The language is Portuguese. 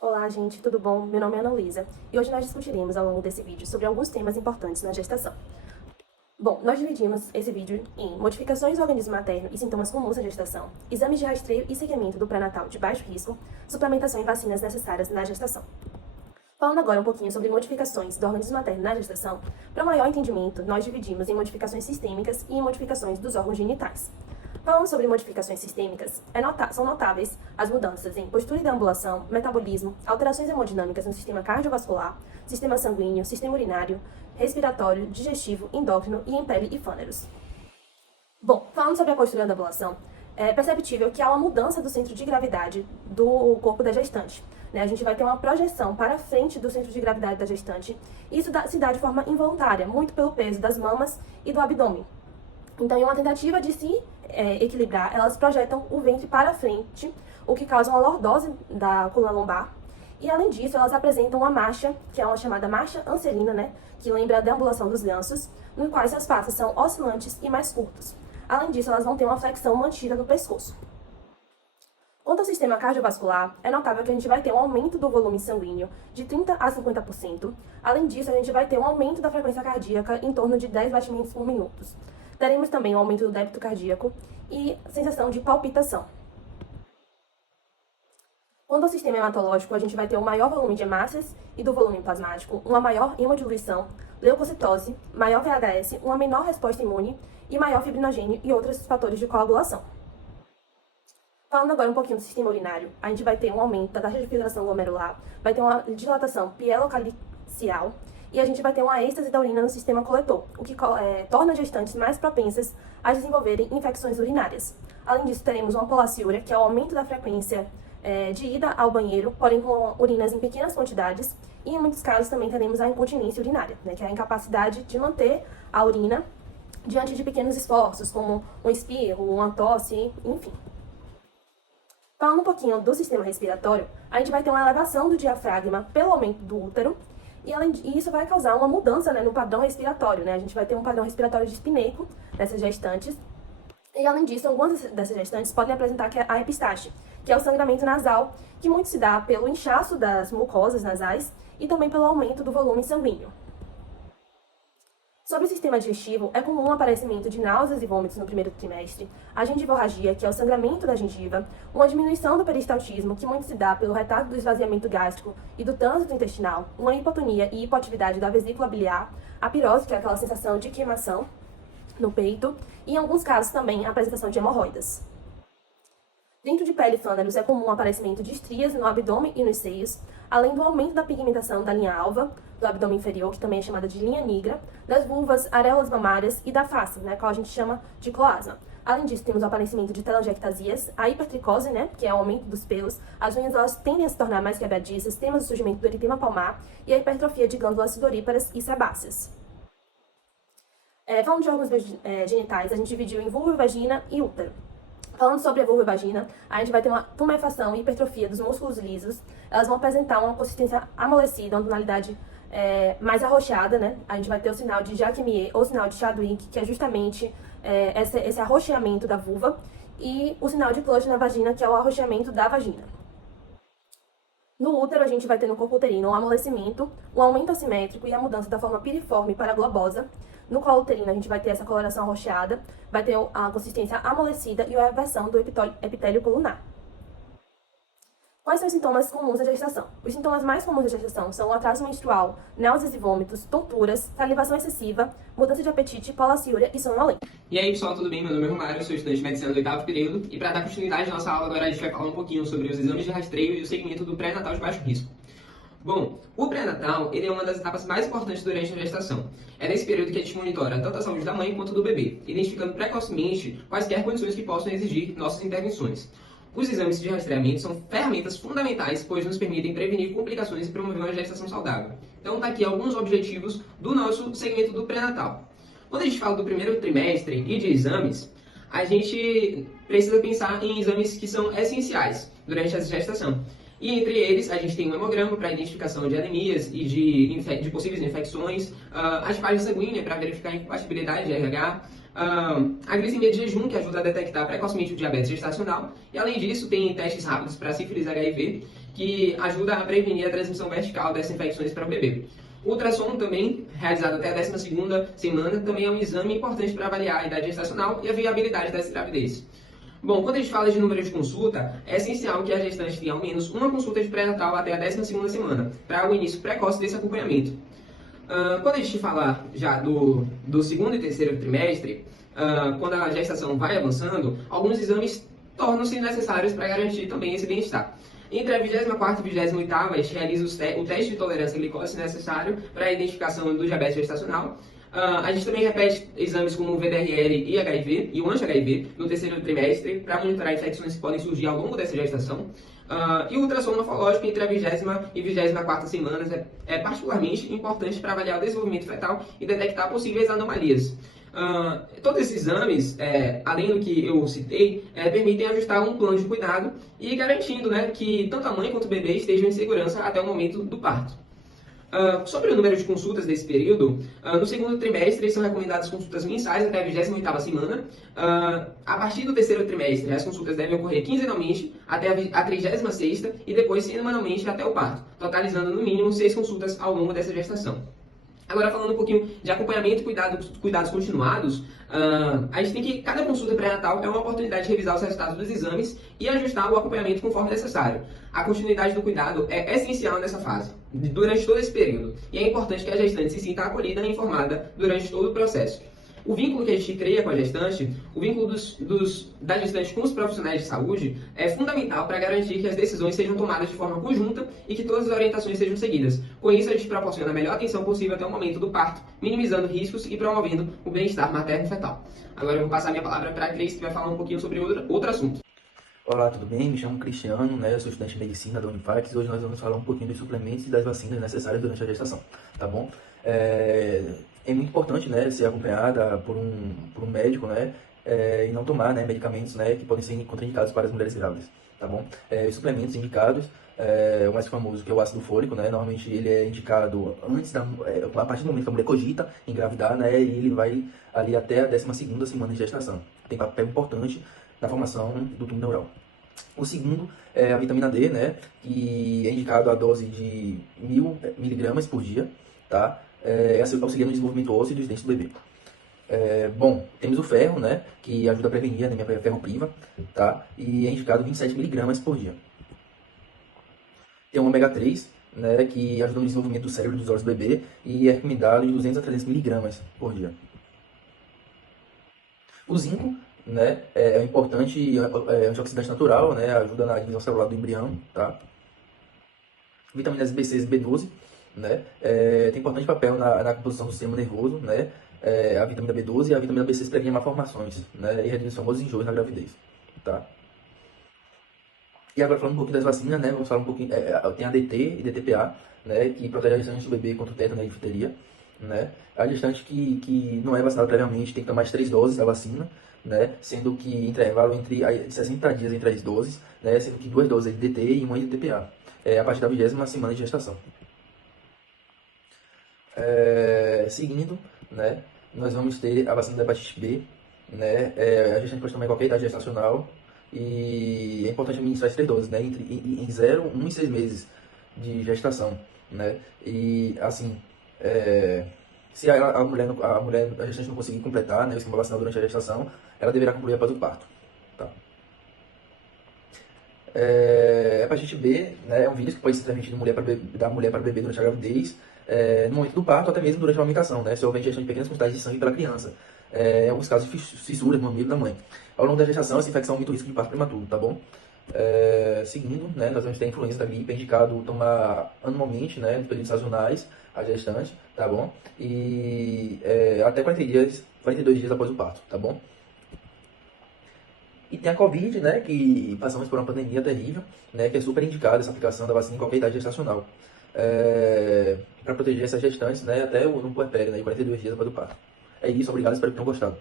Olá, gente, tudo bom? Meu nome é Ana Luísa e hoje nós discutiremos ao longo desse vídeo sobre alguns temas importantes na gestação. Bom, nós dividimos esse vídeo em modificações do organismo materno e sintomas comuns na gestação, exames de rastreio e seguimento do pré-natal de baixo risco, suplementação e vacinas necessárias na gestação. Falando agora um pouquinho sobre modificações do organismo materno na gestação, para maior entendimento, nós dividimos em modificações sistêmicas e em modificações dos órgãos genitais. Falando sobre modificações sistêmicas, são notáveis as mudanças em postura e deambulação, metabolismo, alterações hemodinâmicas no sistema cardiovascular, sistema sanguíneo, sistema urinário, respiratório, digestivo, endócrino e em pele e fâneros. Bom, falando sobre a postura e deambulação, é perceptível que há uma mudança do centro de gravidade do corpo da gestante. A gente vai ter uma projeção para frente do centro de gravidade da gestante, e isso se dá de forma involuntária, muito pelo peso das mamas e do abdômen. Então, em uma tentativa de se equilibrar, elas projetam o ventre para frente, o que causa uma lordose da coluna lombar. E, além disso, elas apresentam uma marcha, que é uma chamada marcha anselina, que lembra a deambulação dos gansos, no qual as passos são oscilantes e mais curtos. Além disso, elas vão ter uma flexão mantida no pescoço. Quanto ao sistema cardiovascular, é notável que a gente vai ter um aumento do volume sanguíneo de 30% a 50%. Além disso, a gente vai ter um aumento da frequência cardíaca em torno de 10 batimentos por minuto. Teremos também um aumento do débito cardíaco e sensação de palpitação. Quanto ao sistema hematológico, a gente vai ter um maior volume de hemácias e do volume plasmático, uma maior hemodiluição, leucocitose, maior VHS, uma menor resposta imune e maior fibrinogênio e outros fatores de coagulação. Falando agora um pouquinho do sistema urinário, a gente vai ter um aumento da taxa de filtração glomerular, vai ter uma dilatação pielocalicial e a gente vai ter uma êxtase da urina no sistema coletor, o que torna as gestantes mais propensas a desenvolverem infecções urinárias. Além disso, teremos uma polaciúria, que é o aumento da frequência de ida ao banheiro, porém com urinas em pequenas quantidades, e em muitos casos também teremos a incontinência urinária, que é a incapacidade de manter a urina diante de pequenos esforços, como um espirro, uma tosse, enfim. Falando um pouquinho do sistema respiratório, a gente vai ter uma elevação do diafragma pelo aumento do útero, e isso vai causar uma mudança no padrão respiratório. A gente vai ter um padrão respiratório dispineico nessas gestantes. E além disso, algumas dessas gestantes podem apresentar a epistaxe, que é o sangramento nasal, que muito se dá pelo inchaço das mucosas nasais e também pelo aumento do volume sanguíneo. Sobre o sistema digestivo, é comum o aparecimento de náuseas e vômitos no primeiro trimestre, a gengivorragia, que é o sangramento da gengiva, uma diminuição do peristaltismo, que muito se dá pelo retardo do esvaziamento gástrico e do trânsito intestinal, uma hipotonia e hipoatividade da vesícula biliar, a pirose, que é aquela sensação de queimação no peito, e em alguns casos também a apresentação de hemorroidas. Dentro de pele e fâneros é comum o aparecimento de estrias no abdômen e nos seios, além do aumento da pigmentação da linha alva, do abdômen inferior, que também é chamada de linha negra, das vulvas, areolas mamárias e da face, qual a gente chama de cloasma. Além disso, temos o aparecimento de telangiectasias, a hipertricose, que é o aumento dos pelos, as unhas elas tendem a se tornar mais quebradiças, temos o surgimento do eritema palmar e a hipertrofia de glândulas sudoríparas e sebáceas. Falando de órgãos genitais, a gente dividiu em vulva, vagina e útero. Falando sobre a vulva e vagina, a gente vai ter uma tumefação e hipertrofia dos músculos lisos. Elas vão apresentar uma consistência amolecida, uma tonalidade mais arroxeada, A gente vai ter o sinal de Jacqueminot ou sinal de Chadwick, que é justamente esse arroxeamento da vulva, e o sinal de Clutch na vagina, que é o arroxeamento da vagina. No útero, a gente vai ter no corpo uterino um amolecimento, um aumento assimétrico e a mudança da forma piriforme para globosa. No colo uterino, a gente vai ter essa coloração arroxeada, vai ter a consistência amolecida e a eversão do epitélio colunar. Quais são os sintomas comuns da gestação? Os sintomas mais comuns da gestação são o atraso menstrual, náuseas e vômitos, tonturas, salivação excessiva, mudança de apetite, polaciúria e sonolência. E aí pessoal, tudo bem? Meu nome é Romário, sou estudante de medicina do 8º período e para dar continuidade à nossa aula agora a gente vai falar um pouquinho sobre os exames de rastreio e o segmento do pré-natal de baixo risco. Bom, o pré-natal ele é uma das etapas mais importantes durante a gestação. É nesse período que a gente monitora tanto a saúde da mãe quanto do bebê, identificando precocemente quaisquer condições que possam exigir nossas intervenções. Os exames de rastreamento são ferramentas fundamentais, pois nos permitem prevenir complicações e promover uma gestação saudável. Então, está aqui alguns objetivos do nosso segmento do pré-natal. Quando a gente fala do primeiro trimestre e de exames, a gente precisa pensar em exames que são essenciais durante a gestação. E entre eles, a gente tem um hemograma para identificação de anemias e de possíveis infecções, a tipagem sanguínea para verificar a incompatibilidade de RH, A glicemia de jejum, que ajuda a detectar precocemente o diabetes gestacional. E além disso, tem testes rápidos para sífilis HIV, que ajuda a prevenir a transmissão vertical dessas infecções para o bebê. O ultrassom também, realizado até a 12ª semana, também é um exame importante para avaliar a idade gestacional e a viabilidade dessa gravidez. Bom, quando a gente fala de número de consulta, é essencial que a gestante tenha ao menos uma consulta de pré-natal até a 12ª semana, para o início precoce desse acompanhamento. Quando a gente fala já do segundo e terceiro trimestre, quando a gestação vai avançando, alguns exames tornam-se necessários para garantir também esse bem-estar. Entre a 24ª e 28ª, a gente realiza o teste de tolerância à glicose necessário para a identificação do diabetes gestacional. A gente também repete exames como o VDRL e HIV e o anti-HIV no terceiro trimestre para monitorar infecções que podem surgir ao longo dessa gestação. E o ultrassom morfológico entre a 20ª e 24ª semanas é particularmente importante para avaliar o desenvolvimento fetal e detectar possíveis anomalias. Todos esses exames, além do que eu citei, permitem ajustar um plano de cuidado e garantindo, né, que tanto a mãe quanto o bebê estejam em segurança até o momento do parto. Sobre o número de consultas desse período, no segundo trimestre são recomendadas consultas mensais até a 28ª semana. A partir do terceiro trimestre, as consultas devem ocorrer quinzenalmente até a 36ª e depois semanalmente até o parto, totalizando no mínimo 6 consultas ao longo dessa gestação. Agora, falando um pouquinho de acompanhamento e cuidados continuados, a gente tem que, cada consulta pré-natal é uma oportunidade de revisar os resultados dos exames e ajustar o acompanhamento conforme necessário. A continuidade do cuidado é essencial nessa fase, durante todo esse período, e é importante que a gestante se sinta acolhida e informada durante todo o processo. O vínculo que a gente cria com a gestante, o vínculo da gestante com os profissionais de saúde, é fundamental para garantir que as decisões sejam tomadas de forma conjunta e que todas as orientações sejam seguidas. Com isso, a gente proporciona a melhor atenção possível até o momento do parto, minimizando riscos e promovendo o bem-estar materno e fetal. Agora eu vou passar a minha palavra para a Cris, que vai falar um pouquinho sobre outro assunto. Olá, tudo bem? Me chamo Cristiano, né? Eu sou estudante de medicina da Unifax e hoje nós vamos falar um pouquinho dos suplementos e das vacinas necessárias durante a gestação, tá bom? É muito importante, né, ser acompanhada por um médico, né, e não tomar, né, medicamentos, né, que podem ser contraindicados para as mulheres grávidas, tá bom? Os suplementos indicados, o mais famoso que é o ácido fólico, né, normalmente ele é indicado a partir do momento que a mulher cogita engravidar, né, e ele vai ali até a 12ª semana de gestação. Tem papel importante na formação do túnel neural. O segundo é a vitamina D, né, que é indicado a dose de 1000 miligramas por dia, tá? Auxilia no desenvolvimento ósseo e dos dentes do bebê. Bom, temos o ferro, né, que ajuda a prevenir a anemia ferropriva, tá? E é indicado 27 miligramas por dia. Tem o ômega 3, né, que ajuda no desenvolvimento do cérebro e dos olhos do bebê e é recomendado de 200 a 300 miligramas por dia. O zinco, né, é um importante antioxidante natural, né, ajuda na divisão celular do embrião, tá? Vitaminas B6 e B12, né, tem importante papel na composição do sistema nervoso, né, a vitamina B12 e a vitamina B6 previnem malformações, né, e reduz os famosos enjoos na gravidez, tá? E agora falando um pouquinho das vacinas, né, vamos falar um pouquinho, tem a DT e DTPA, né, que protege a gestante do bebê contra o tétano e a difteria, né, a gestante que não é vacinada previamente tem que tomar as 3 doses da vacina, né, sendo que intervalo entre 60 dias entre as doses, né, sendo que 2 doses de DT e 1 de DTPA, a partir da 20ª semana de gestação. Seguindo, né, nós vamos ter a vacina da hepatite B, né, a gestante pode tomar em qualquer idade gestacional e é importante administrar as 3 doses, né, em 0, 1 e 6 meses de gestação, né, e assim, se a gestante não conseguir completar, né, o esquema vacinal durante a gestação, ela deverá concluir após o parto, tá? Hepatite B, né, é um vírus que pode ser transmitido da mulher para o bebê durante a gravidez, no momento do parto, ou até mesmo durante a amamentação, né, se houver injeção de pequenas quantidades de sangue pela criança, em alguns casos de fissuras no mamilo da mãe. Ao longo da gestação, essa infecção aumenta o risco de parto prematuro, tá bom? Seguindo, né, nós vamos ter a influenza da gripe, é indicado tomar anualmente, né, nos períodos sazonais, a gestante, tá bom? E até 42 dias após o parto, tá bom? E tem a Covid, né, que passamos por uma pandemia terrível, né, que é super indicada essa aplicação da vacina em qualquer idade gestacional. Para proteger essas gestantes, né, até no puerpério, né, 42 dias após o parto. É isso, obrigado, espero que tenham gostado.